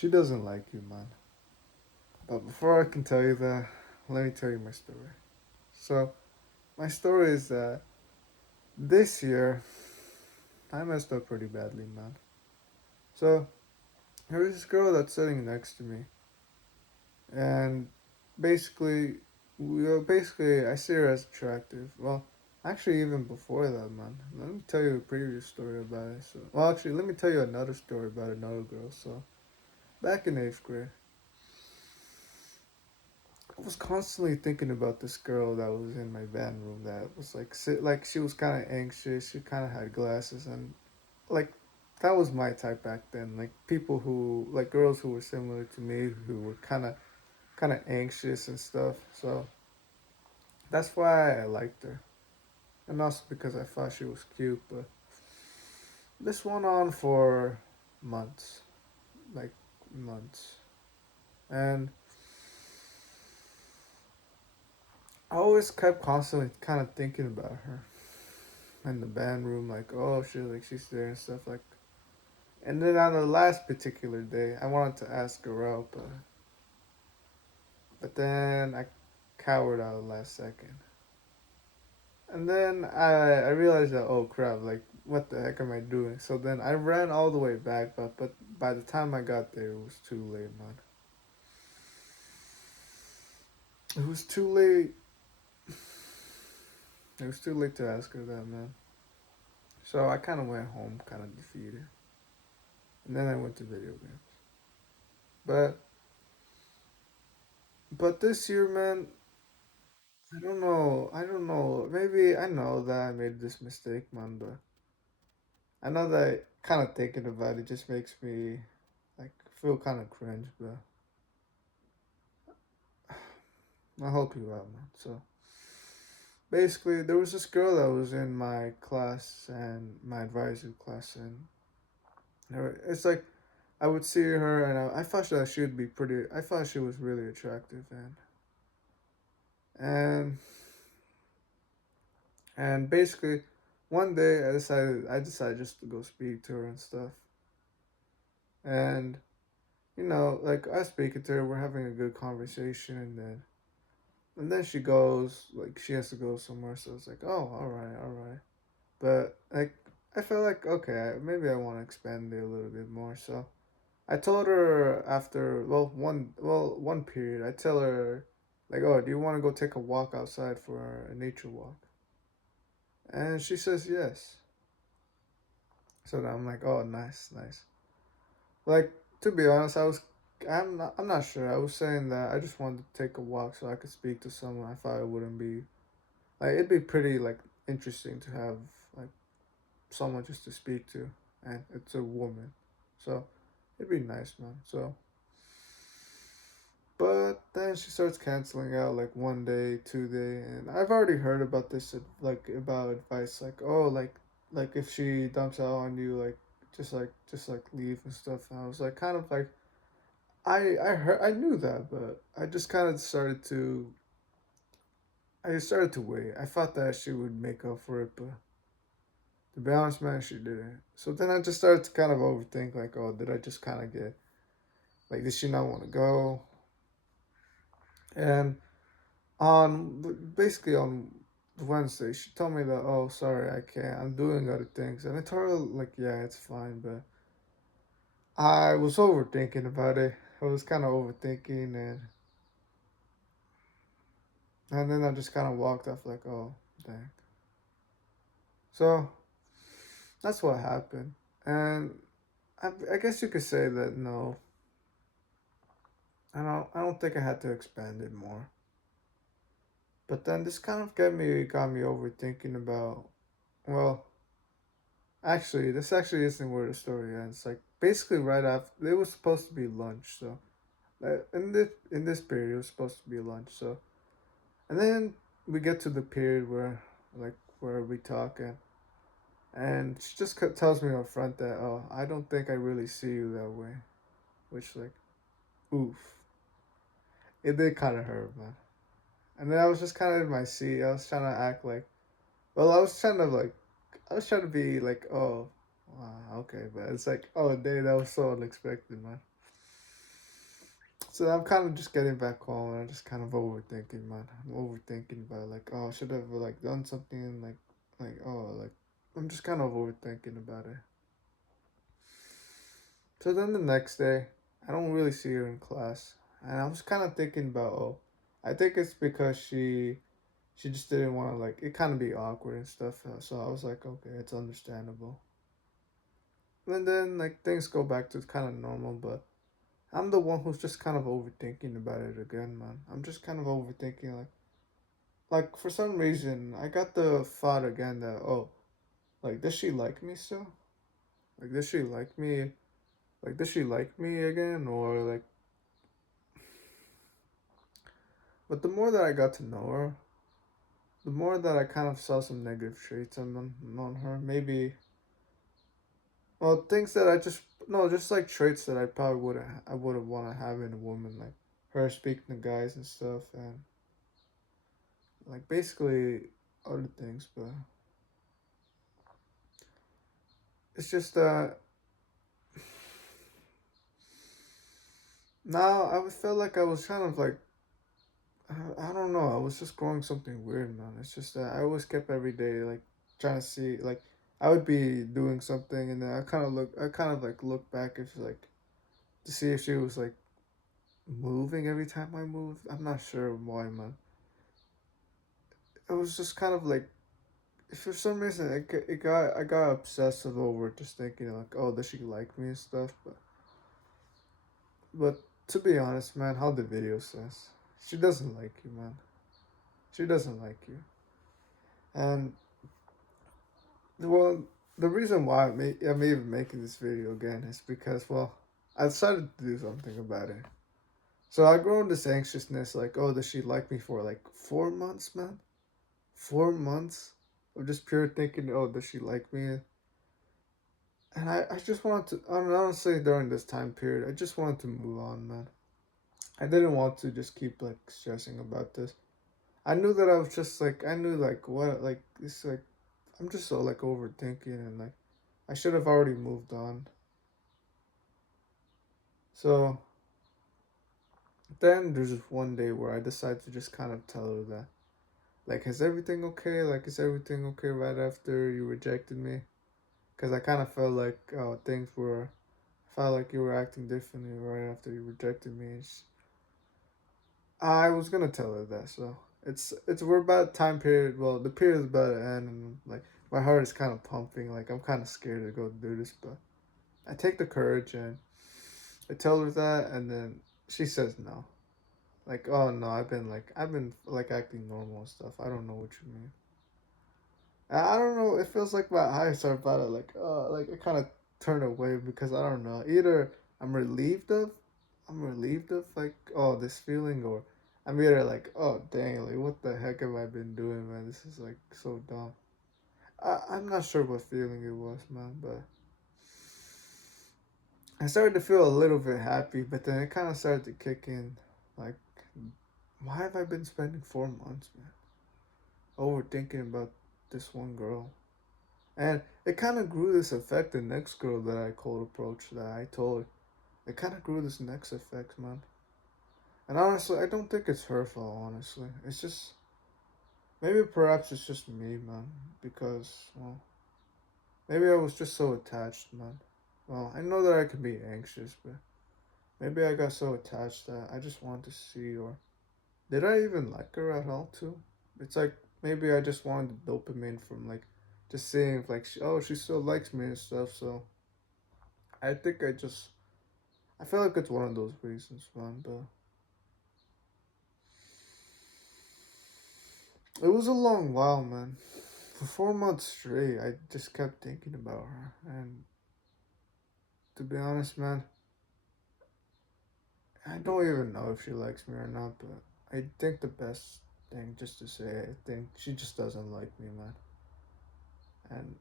She doesn't like you, man. But before I can tell you that, let me tell you my story. So, my story is that this year, I messed up pretty badly, man. So, there was this girl that's sitting next to me, and basically, I see her as attractive. Well, actually, even before that, man. Let me tell you a previous story about it. So, well, actually, let me tell you another story about another girl. So, back in eighth grade, I was constantly thinking about this girl that was in my band room that was like she was kind of anxious. She kind of had glasses and like that was my type back then. Like people who like girls who were similar to me who were kind of anxious and stuff. So that's why I liked her, and also because I thought she was cute. But this went on for months, like months, and I always kept constantly kind of thinking about her in the band room, like, oh shit, like she's there and stuff like. And then on the last particular day, I wanted to ask her out, but then I cowered out last second. And then I realized that oh crap, like what the heck am I doing? So then I ran all the way back, but by the time I got there, it was too late, man. It was too late. It was too late to ask her that, man. So I kind of went home, kind of defeated, and then I went to video games. But this year, man, I don't know. I don't know. Maybe I know that I made this mistake, man, but I know that kind of thinking about it just makes me like feel kind of cringe, but I'll help you out, man. So basically, there was this girl that was in my class and my advisory class, and it's like I would see her, and I thought that she would be pretty. I thought she was really attractive, and basically, one day I decided just to go speak to her and stuff, and like I speaking to her, we're having a good conversation, and then she goes like she has to go somewhere, so it's like oh all right, but like I felt like okay maybe I want to expand it a little bit more, so I told her after one period I tell her like oh do you want to go take a walk outside for a nature walk, and she says yes, so then I'm like oh nice. Like to be honest, I'm not sure. I was saying that I just wanted to take a walk so I could speak to someone. I thought it wouldn't be like it'd be pretty like interesting to have like someone just to speak to, and it's a woman, so it'd be nice, man. So, but then she starts canceling out like one day, 2 day, and I've already heard about this like about advice like oh like if she dumps out on you like just like leave and stuff. And I was like kind of like I knew that, but I just kind of started to wait. I thought that she would make up for it, but to be honest, man, she didn't. So then I just started to kind of overthink, like, oh, did I just kind of get like, did she not want to go? And basically on Wednesday, she told me that, oh, sorry, I can't. I'm doing other things, and I told her like, yeah, it's fine, but I was overthinking about it. I was kind of overthinking, and then I just kind of walked off like, oh, dang. So that's what happened. And I guess you could say that no, I don't think I had to expand it more. But then this kind of got me overthinking about well, actually this actually isn't where the story ends. Like basically right after it was supposed to be lunch, so in this period it was supposed to be lunch, so and then we get to the period where we talk and she just tells me up front that oh I don't think I really see you that way, which like oof, it did kind of hurt, man. And then I was just kind of in my seat. I was trying to act like, well, I was trying to be like, oh, wow, okay, but it's like, oh, dang, that was so unexpected, man. So I'm kind of just getting back home and I'm just kind of overthinking, man. I'm overthinking about like, oh, I should have like done something like I'm just kind of overthinking about it. So then the next day, I don't really see her in class, and I was kind of thinking about, oh, I think it's because she just didn't want to like it kind of be awkward and stuff. So I was like, okay, it's understandable. And then like things go back to kind of normal, but I'm the one who's just kind of overthinking about it again, man. I'm just kind of overthinking like for some reason I got the thought again that, oh, like does she like me still? Like does she like me? Like does she like me again or like but the more that I got to know her, the more that I kind of saw some negative traits on her. Maybe well things that I just no, just like traits that I would have want to have in a woman, like her speaking to guys and stuff, and like basically other things. But it's just that now I felt like I was kind of like I don't know. I was just growing something weird, man. It's just that I always kept every day like trying to see like I would be doing something and then I kind of like look back if like to see if she was like moving every time I moved. I'm not sure why, man. It was just kind of like for some reason I got obsessive over just thinking like, oh, does she like me and stuff, but to be honest, man, how the video says, she doesn't like you, man. She doesn't like you. And well, the reason why I'm even making this video again is because, well, I decided to do something about it. So I grown this anxiousness, like, oh, does she like me for like 4 months, man? 4 months of just pure thinking, oh, does she like me? And I just wanted to, honestly, during this time period, I just wanted to move on, man. I didn't want to just keep like stressing about this. I knew that I was just like, I knew like what, like, it's like, I'm just so like overthinking and like, I should have already moved on. So then there's one day where I decided to just kind of tell her that, like, is everything okay? Like, is everything okay right after you rejected me? Because I kind of felt like felt like you were acting differently right after you rejected me. I was gonna tell her that, so we're about time period. Well, the period is about to end, and like my heart is kind of pumping. Like I'm kind of scared to go do this, but I take the courage and I tell her that, and then she says no. Like, oh no, I've been like acting normal and stuff. I don't know what you mean. I don't know. It feels like my eyes are about to like I kind of turn away because I don't know. Either I'm relieved of, I'm relieved of like oh this feeling, or I'm either like oh dang like what the heck have I been doing, man? This is like so dumb. I'm not sure what feeling it was, man, but I started to feel a little bit happy, but then it kind of started to kick in, like why have I been spending 4 months, man, overthinking about this one girl? And it kind of grew this effect. The next girl that I cold approached, that I told, it kind of grew this next effect, man. And honestly, I don't think it's her fault. Honestly, it's just maybe perhaps it's just me, man. Because well, maybe I was just so attached, man. Well, I know that I can be anxious, but maybe I got so attached that I just wanted to see or did I even like her at all too? It's like maybe I just wanted the dopamine from like just seeing if like oh she still likes me and stuff. So I think I feel like it's one of those reasons, man. But it was a long while, man. For 4 months straight, I just kept thinking about her. And to be honest, man, I don't even know if she likes me or not. But I think the best thing just to say, I think she just doesn't like me, man. And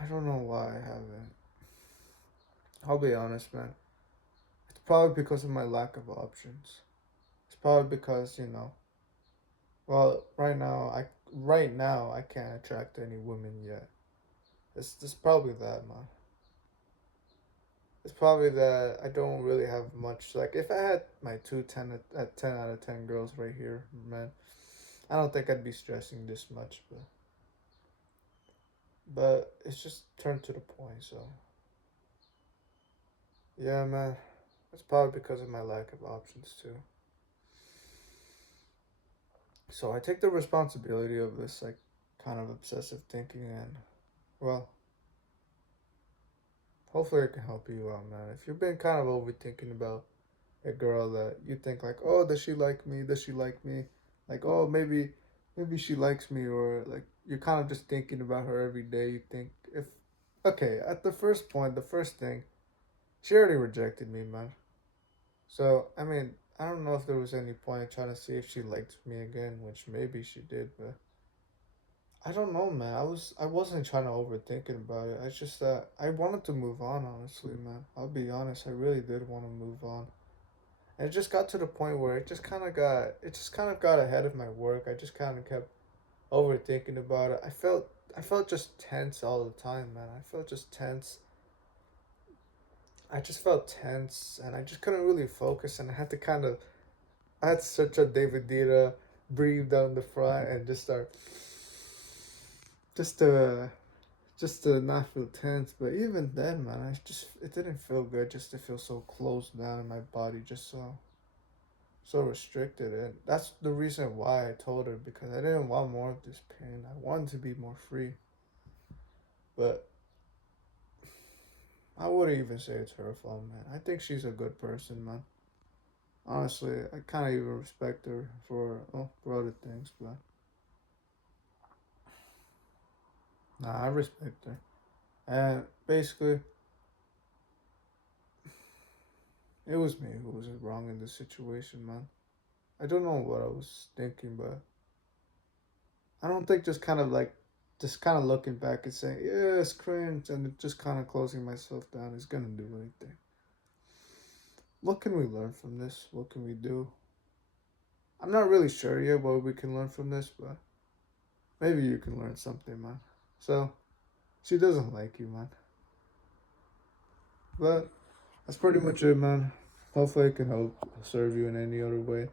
I don't know why I haven't. I'll be honest, man. It's probably because of my lack of options. It's probably because well, right now I can't attract any women yet. It's probably that, man. It's probably that I don't really have much. Like, if I had my two 10 out of 10 girls right here, man, I don't think I'd be stressing this much. But it's just turned to the point. So, yeah, man. It's probably because of my lack of options, too. So, I take the responsibility of this, like, kind of obsessive thinking, and, well, hopefully it can help you out, man. If you've been kind of overthinking about a girl that you think like, oh, does she like me? Does she like me? Like, oh, maybe she likes me, or like you're kind of just thinking about her every day. You think if okay, at the first point, the first thing, she already rejected me, man. So I mean, I don't know if there was any point trying to see if she liked me again, which maybe she did, but I don't know, man. I wasn't trying to overthink it about it. It's just that I wanted to move on, honestly, man. I'll be honest, I really did want to move on. And it just got to the point where it just kind of got ahead of my work. I just kind of kept overthinking about it. I felt just tense all the time, man. I felt just tense. I just felt tense, and I just couldn't really focus. And I had to search up David Dita, breathe down the front, and just start, just to, just to not feel tense. But even then, man, it didn't feel good just to feel so closed down in my body, just so restricted, and that's the reason why I told her, because I didn't want more of this pain. I wanted to be more free. But I wouldn't even say it's her fault, man. I think she's a good person, man. Honestly, I kind of even respect her for other things, but nah, I respect her. And basically, it was me who was wrong in this situation, man. I don't know what I was thinking, but I don't think just kind of looking back and saying, yeah, it's cringe, and just kind of closing myself down is gonna do anything. What can we learn from this? What can we do? I'm not really sure yet what we can learn from this, but maybe you can learn something, man. So, she doesn't like you, man. But that's pretty much it, man. Hopefully, it can help serve you in any other way.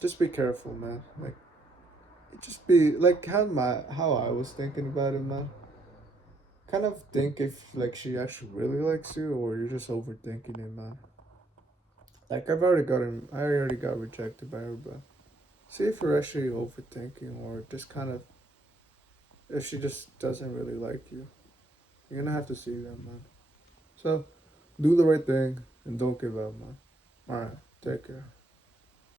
Just be careful, man. Like, just be like how I was thinking about it, man. Kind of think if like she actually really likes you, or you're just overthinking it, man. Like I already got rejected by her, but see if you're actually overthinking, or just kind of if she just doesn't really like you. You're gonna have to see that, man. So do the right thing and don't give up, man. All right, take care.